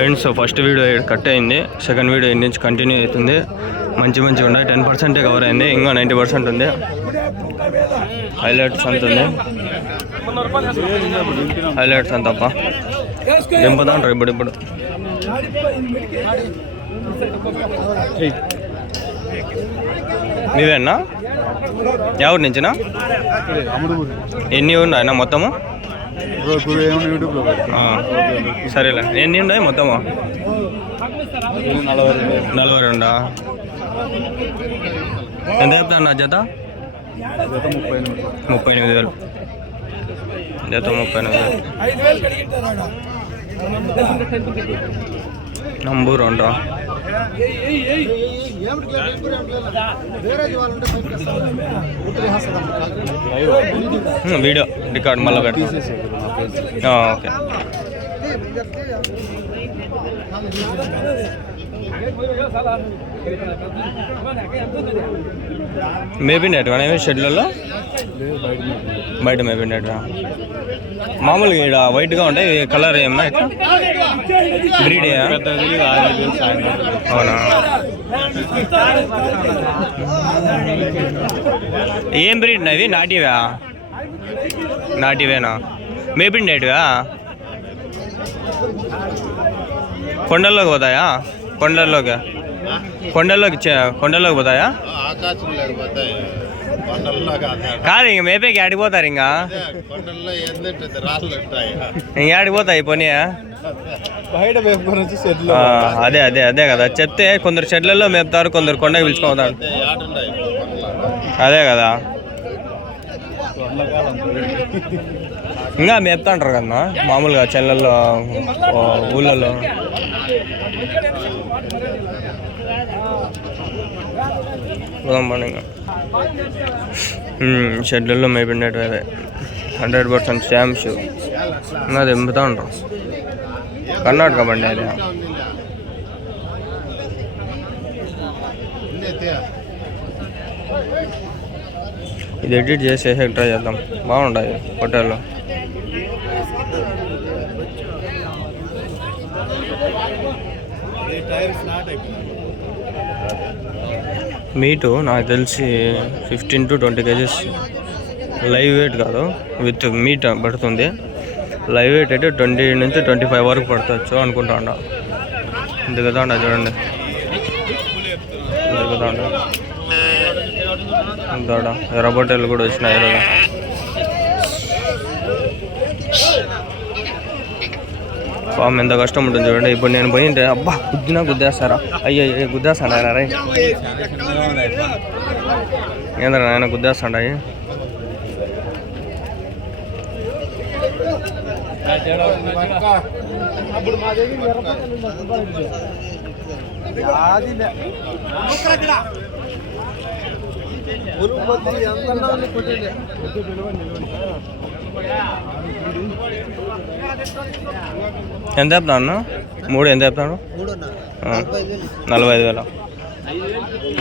Friends first video cut అయింది. Second video నుంచి continue అవుతుంది. మంచి మంచిగా ఉన్నాయి. టెన్ పర్సెంటే కవర్ అయింది. ఇంకా నైంటీ పర్సెంట్ ఉంది. హైలైట్స్ అంత ఉంది హైలైట్స్ అంతప్ప దింపుదా అంటారు ఇప్పుడు ఇప్పుడు. మీవేనా ఎవరి నుంచినా? ఎన్ని ఉన్నాయన్నా మొత్తము? సరేలే. ఎన్ని ఉన్నాయి మొత్తము? నలభై రెండా? ఎంత చెప్తాను నా జత? ముప్పై ఎనిమిది వేలు. జత ముప్పై ఎనిమిది వేలు. నంబూరు అంటా వీడియో రికార్డ్ మళ్ళీ పెడతా. ఓకే. మేబీ నెట్ అనేవి షెడ్లలో? బయట మేబీ నెట్ మామూలుగా ఇక్కడ వైట్గా ఉంటాయి కలర్ ఏమన్నా బ్రీడ్ అవునా? ఏం బ్రీడ్ అవి నాటివా? నాటివేనా? మేబీ నేటివా? కొండల్లోకి పోతాయా? కొండల్లోకి కొండల్లోకి చే- కొండల్లోకి పోతాయా? కాదు కాదు ఇంక మేపేకి ఆడిపోతారు ఇంకా? ఇంక ఆడిపోతాయి పోనీ బయట వచ్చి అదే అదే అదే కదా. చెప్తే కొందరు చెట్లలో మేపుతారు కొందరు కొండకి పిలుచుకోతారు ఆడుంటాయి అదే కదా. ఇంకా మేపుతా అంటారు కదన్నా మామూలుగా చెల్లల్లో ఊళ్ళల్లో. పోదాం పండి ఇంకా. ఉమ్, షెడ్లలో అదే. హండ్రెడ్ పర్సెంట్ స్టాంప్స్ ఇంకా అది ఎంపుతా ఉంటారు కర్ణాటక బండి అది. ఇది ఎడిట్ చేసి ట్రై చేద్దాం. బాగుంటాయి హోటల్లో. మీటు నాకు తెలిసి fifteen to twenty kgs live weight కాదు విత్ మీట్ పడుతుంది. లైవ్ వెయిట్ అయితే ట్వంటీ నుంచి ట్వంటీ ఫైవ్ వరకు పడవచ్చు అనుకుంటా ఉండ దిగుతా ఉండ చూడండి. దిగుతా ఉండ ఇంకోట కూడా వచ్చినాయి ఈరోజు. పాపం ఎంత కష్టం ఉంటుంది చూడండి. ఇప్పుడు నేను పోయి అబ్బా గుద్దినా గుద్దేస్తారా? అయ్యో గుద్దేస్తాడా రే? ఏంద్రా నాయన గుద్దేస్తాడా ఎంత చెప్తాను అన్న? మూడు ఎంత చెప్తాడు ఆ, నలభై ఐదు వేల.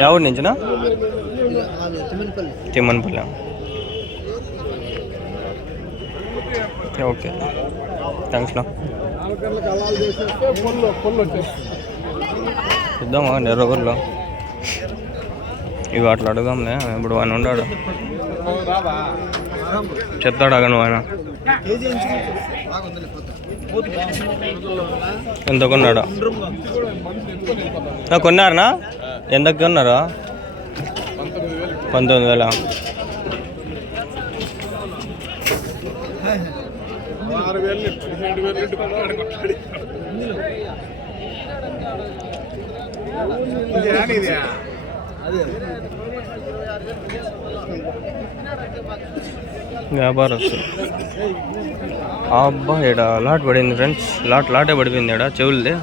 ఎవరి నుంచినా తిమ్మనపల్లి. ఓకే. థ్యాంక్స్ నా. ఇద్దామా? నెర్రగూరులో ఇవి అట్లా అడుగుదాంలే. ఇప్పుడు ఆయన ఉన్నాడు. చెప్తాడు అగను ఆయన? ఎంత కొన్నాడు? కొన్నారనా? ఎంతకి కొన్నారా? పంతొమ్మిది వేల? వ్యాపారస్తులు అబ్బా ఈడ లాట్ పడింది ఫ్రెండ్స్ లాట్ లాటే పడిపోయింది ఈడ చెవులది.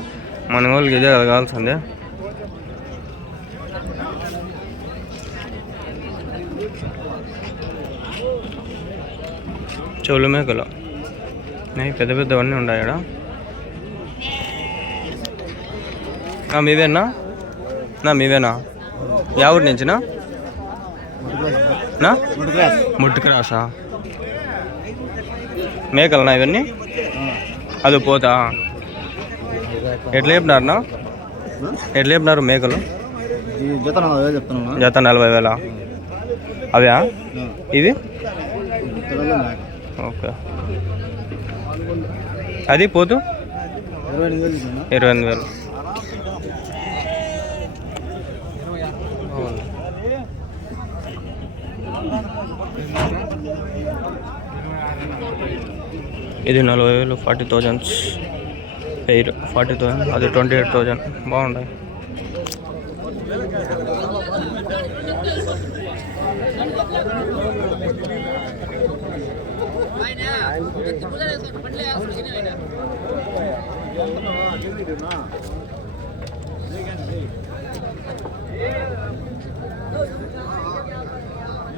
మన వాళ్ళకి ఇదే కావాల్సిందే. చెవులు మేకలు. పెద్ద పెద్దవన్నీ ఉన్నాయి ఈడ మీవేనా నా మీవేనా యా ఊరి నుంచినా నా ముట్టు క్రాసా మేకలనా ఇవన్నీ అది పోతా ఎట్లా చెప్పినారనా ఎట్లా చెప్పినారు మేకలు జత నలభై వేలు చెప్తున్నాను జత నలభై వేల అవా ఇవి ఓకే అది పోతు ఇరవై ఎనిమిది వేలు ఇస్తున్నా ఇరవై ఎనిమిది వేలు ఇది నలభై వేలు ఫార్టీ థౌజండ్స్ ఎయిర్ ఫార్టీ థౌజండ్ అది ట్వంటీ ఎయిట్ థౌజండ్. బాగుంటాయి బాగుంటాయి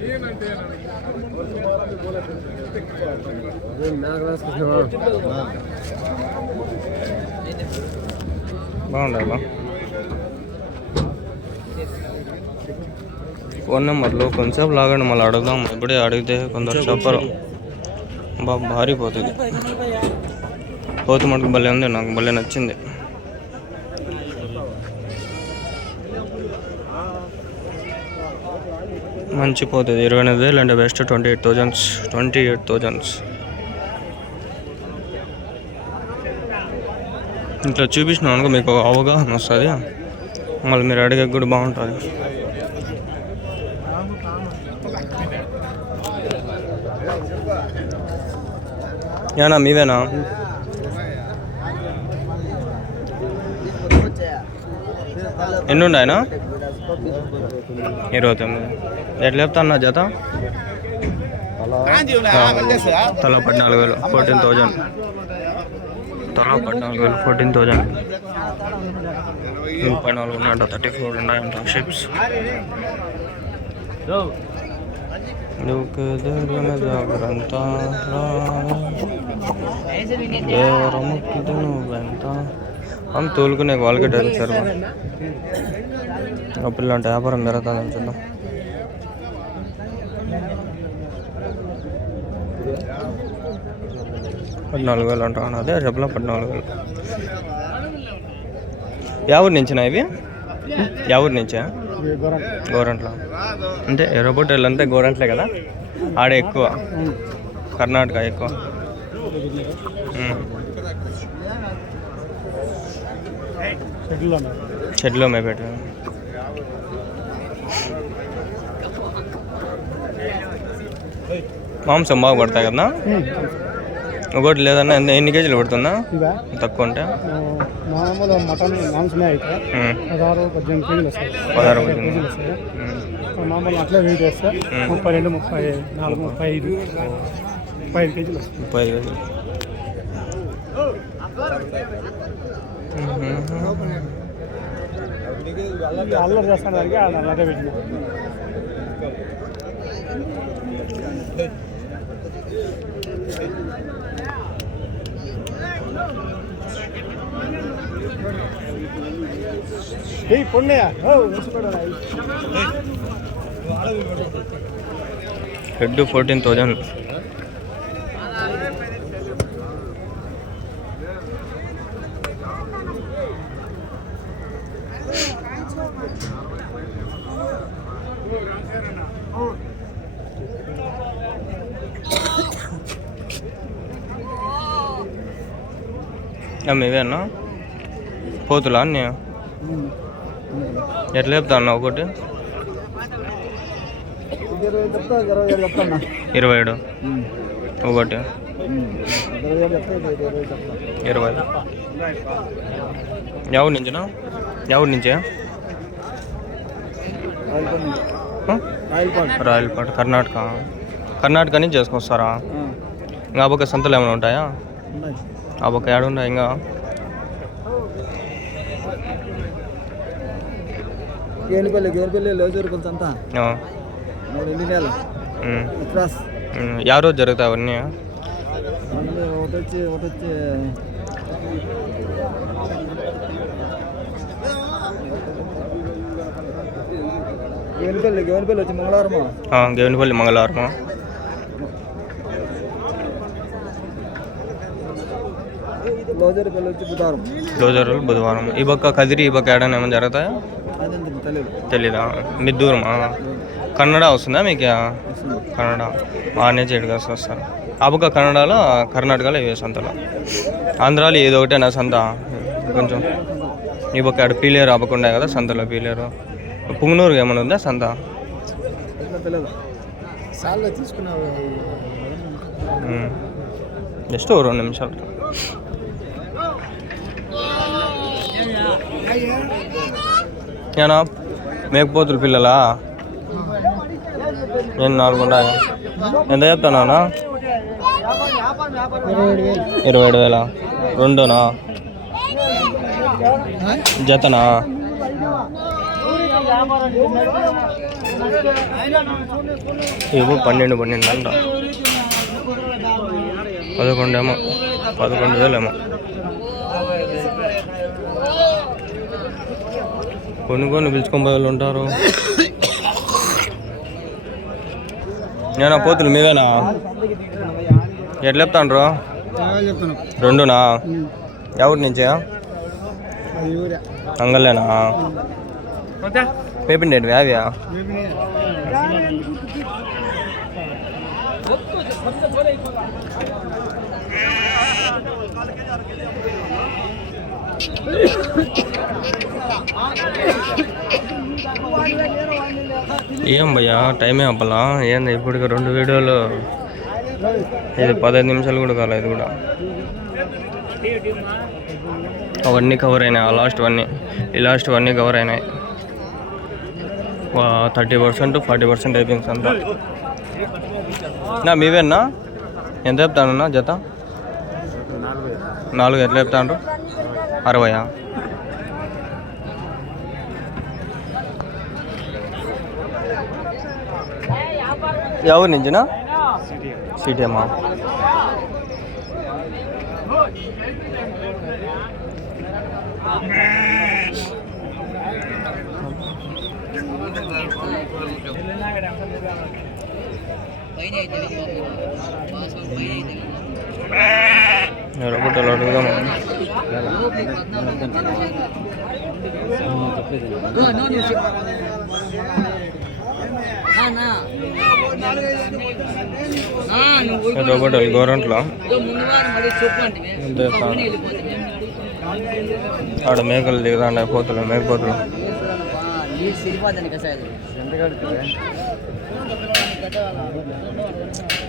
బా ఫోన్ నెంబర్లో కొంచెం లాగండి మళ్ళీ అడుగుదాం. ఇప్పుడే అడిగితే కొందరు చెప్పరు. బాగా భారీ పోతుంది. పోతు మటుకు భలే ఉంది నాకు భలే నచ్చింది. మంచి పోతుంది ఇరవై ఎనిమిది వేలు అంటే best twenty eight thousands twenty eight thousands ఇట్లా చూపించిన అనుకో మీకు అవగాహన వస్తుంది. మళ్ళీ మీరు అడిగే కూడా బాగుంటుంది. ఏనా మీవేనా? ఎన్ని ఉన్నాయనా ఇరవై తొమ్మిది. ఎట్లా చెప్తా అన్న జత? తల పద్నాలుగు వేలు ఫోర్టీన్ థౌజండ్ తల పద్నాలుగు వేలు ఫోర్టీన్ థౌజండ్ ముప్పై నాలుగు ఉన్నాయంట థర్టీ ఫోర్ ఉన్నాయంట షిప్స్ జాగ్రంత అమ్మ తోలుకునే వాళ్ళకి సార్ ఆ పిల్ల అంటే వ్యాపారం జరుగుతుందని చూద్దాం పద్నాలుగు వేలు అంటా అదే చెప్పలా పద్నాలుగు వేలు ఎవరి నుంచినా ఇవి ఎవరి నుంచా గోరంట్ల అంటే ఎర్రబొట్టెలు అంతే గోరంట్లే కదా ఆడే ఎక్కువ కర్ణాటక ఎక్కువ షెడ్లో మేపెట్ట మాంసం బాగా పడతాయి కదా? ఒకటి లేదన్నా ఎన్ని కేజీలు పడుతుందా? తక్కువ ఉంటే? మామూలు మటన్ మాంసమే అయితే. పదహారు పద్దెనిమిది కేజీలు వస్తాయి. పదహారు కేజీలు పద్దెనిమిది. మామూలు అట్లే వెయిట్ మ్మ్. ముప్పై రెండు ముప్పై నాలుగు ముప్పై ఐదు ముప్పై ఐదు కేజీలు వస్తాయి. ముప్పై ఐదు ఇది అల్లరి చేస్తాను దానికి అది అలాగే పెట్టిన ఏయ్ పొన్నయ్య ఓ ముసుపడాలి హెడ్ ఫోర్టీన్ థౌజండ్ ఇవేనా పోతులా అన్నీ ఎట్లా చెప్తా అన్న ఒకటి? ఇరవై ఏడు ఒకటి. ఇరవై. ఎవరి నుంచినా? ఎవరి నుంచే? రాయలపాటు కర్ణాటక. కర్ణాటక నుంచి చేసుకొస్తారా? ఇంకా సంతలు ఏమైనా ఉంటాయా? ఆ పక్క ఏడు ఉన్నాయి ఇంకా గేనిపల్లి గేనిపల్లి లేజూరు కొంచెం అంతా ఆ, మూడు ఎన్ని నెలలు ఉమ్, క్రాస్ ఉమ్. ಯಾವ రోజు జరుగుతాయి అవన్నీ మళ్ళీ ఒకటి వచ్చి ఒకటి వచ్చి గేనిపల్లి గేనిపల్లి వచ్చి మంగళవారం ఆ, గేవనిపల్లి వచ్చి బుధవారం. రోజు బుధవారం. ఈ పక్క కదిరి ఈ పక్క ఏడైనా ఏమైనా జరుగుతాయా? అదంత తెలియదు తెలీదా. మీ దూరమా? కన్నడ వస్తుందా మీకు? కన్నడ. ఆనే చెడుగా వస్తారు. ఆ పక్క కన్నడలో కర్ణాటకలో ఇవే సంతలో. ఆంధ్రాలో ఏదో ఒకటేనా సంత. కొంచెం ఈ పక్క ఆడ పీలేరు ఆపకుండా కదా సంతలో పీలేరు. పుంగనూరు ఏమైనా ఉందా సంత? తెలియదు సార్లు. జస్ట్ ఓ రెండు నిమిషాలు. ఏనా మేకపోతులు పిల్లలా నేను నాలుగు ఉన్నాయి ఎంత చెప్తానా ఇరవై ఏడు వేల రెండునా జతనా ఇవి పన్నెండు పన్నెండు అంట పదకొండు ఏమో పదకొండు వేలేమో కొన్ని కొన్ని పిలుచుకొని పోయే ఉంటారు. నేనా పోతులు మీవేనా? ఎట్లా చెప్తాండ్రు? రెండునా? ఎవరి నుంచి? అంగల్లేనా పేపిండి ఏంటి ఏం భయ్యా? టైమే అవ్వాలా ఏంది ఇప్పటికి రెండు వీడియోలు? ఇది పదహైదు నిమిషాలు కూడా కాలేదు కూడా. అవన్నీ కవర్ అయినాయి. ఆ లాస్ట్ వన్నీ ఈ లాస్ట్ వన్నీ కవర్ అయినాయి. థర్టీ పర్సెంట్ ఫార్టీ పర్సెంట్ అయిపోయింది అంతా నా మీవేనా? ఎంత చెప్తానన్నా జత? నాలుగు ఎట్లా చెప్తాండ్రు? అరవయా ఎవరి నుంచినా సిటీ అమ్మా ఎవరొకటి అడుగుదామా ఎవరొకటి గవర్నమెంట్లో ఆడ మేకలు దిగదాండ పోతులు మేకపోతులు ఏమంత ఐదు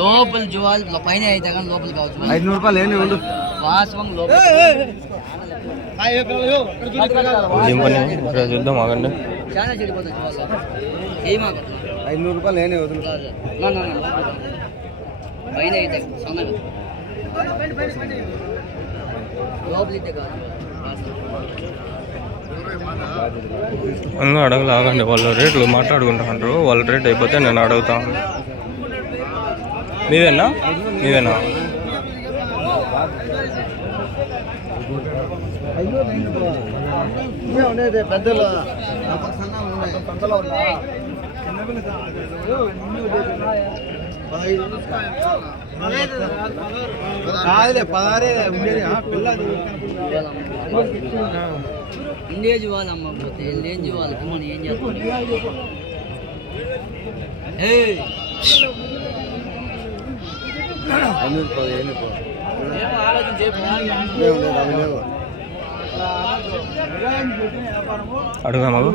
లోపల జువాల్ పైన అయితే కానీ లోపల కావచ్చు. ఐదు నూరు రూపాయలు ఏంటి ఉండు వాస్తవం లోపల. చూద్దాం ఆగండి. చాలా చెడిపోతుంది ఐదు నూరు రూపాయలు వదులు పైన అయితే సన్నగా లోపల అయితే కాదు. ఇంకా అడగలు ఆగండి. వాళ్ళ రేట్లు మాట్లాడుకుంటారు వాళ్ళ రేట్ అయిపోతే నేను అడుగుతాను. మీవేనా? మీవేనా? పెద్దలు కాదులే పదహారే ఉండేది. పిల్ల ఇండియా జువాల్ అమ్మకపోతే లేని జువాలకి మనం ఏం చేస్తాం అడుగుదా మాకు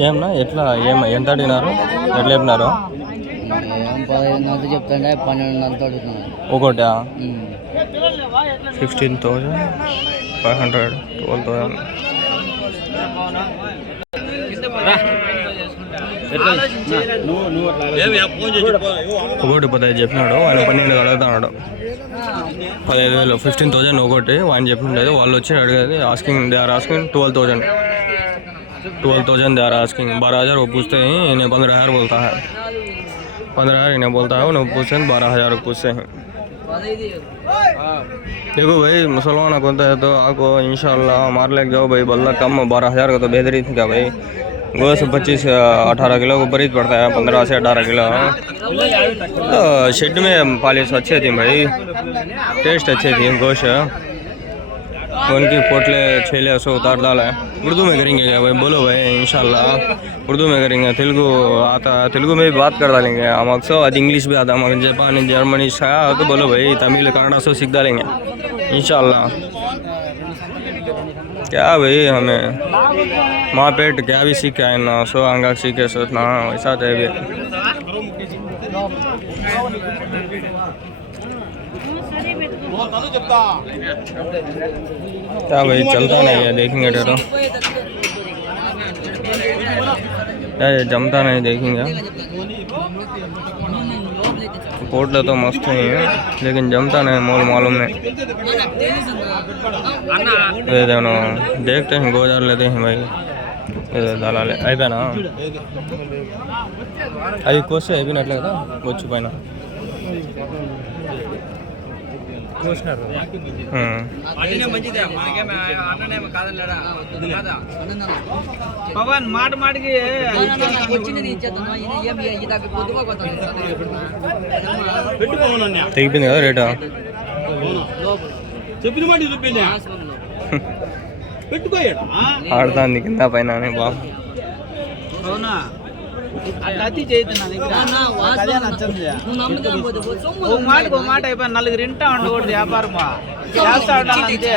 ఏమన్నా? ఎట్లా? ఏం ఎంత అడిగినారు? ఎట్లా చెప్పినారు? పదిహేను పదహైదు పన్నెండు అడుగుతున్నాను ఒకటా? Sixteen thousand five hundred twelve thousand ఒకటి పదహైదు చెప్పినాడు. ఆయన పన్నెండు అడుగుతున్నాడు పదహైదు వేలు ఫిఫ్టీన్ ఒకటి. ఆయన వాళ్ళు వచ్చి అడిగేది asking they are asking twelve बारह हज़ार पंद्रह हज़ार बोलता है पंद्रह हज़ार बारह हज़ार देखो भाई मुसलमान को तो आपको इंशाल्लाह मार लेके जाओ भाई बल्ला कम बारह हज़ार का तो बेहतरीन क्या भाई भाई गोश्त पच्चीस अठारह किलो ऊपर ही पड़ता है, पंद्रह से अठारह किलो। तो शेड में पॉलिश अच्छी थी भाई। टेस्ट अच्छे थी गोश्त उनकी पोटले छेले सो उतार डाला है। उर्दू में करेंगे क्या भाई? बोलो भाई, इंशाल्लाह। उर्दू में करेंगे, तेलुगु आता है तेलुगु में भी बात कर डालेंगे। हम अक्सर आज इंग्लिश भी आता है जापान, जर्मनी से तो बोलो भाई, तमिल, कन्नड़ा, सब सीख डालेंगे। इंशाल्लाह। क्या भाई हमें? మా పేట గ్యావి సీకే ఆయన సో అంగా సీకే సోత్నా వైసా దేవి क्या भाई चलता नहीं है देखेंगे तो। डरो ये जमता नहीं देखेंगे। पोटले तो मस्त ही है लेकिन जमता नहीं मोल मालूम नहीं देखते हैं गोजार लेते हैं भाई। దళాలే అయిపోయినా? అది కోస్తే అయిపోయినట్లే కదా వచ్చు పైన. పవన్ మాట మాటకి తెగిపోయింది కదా రేటు. చెప్పిన మాట చూపించా. పెట్టుకోయాడు? ఆడుతుంది కింద పైన అని బాబు అవునా? అట్లా అతి చేయదు నా దగ్గర. అదే నచ్చింది నమ్ముతా పోతే ఒక మాటకు ఒక మాట అయిపోయి నలుగురు ఇంటా ఉండకూడదు వ్యాపారమా. చేస్తా ఉండాలి అంతే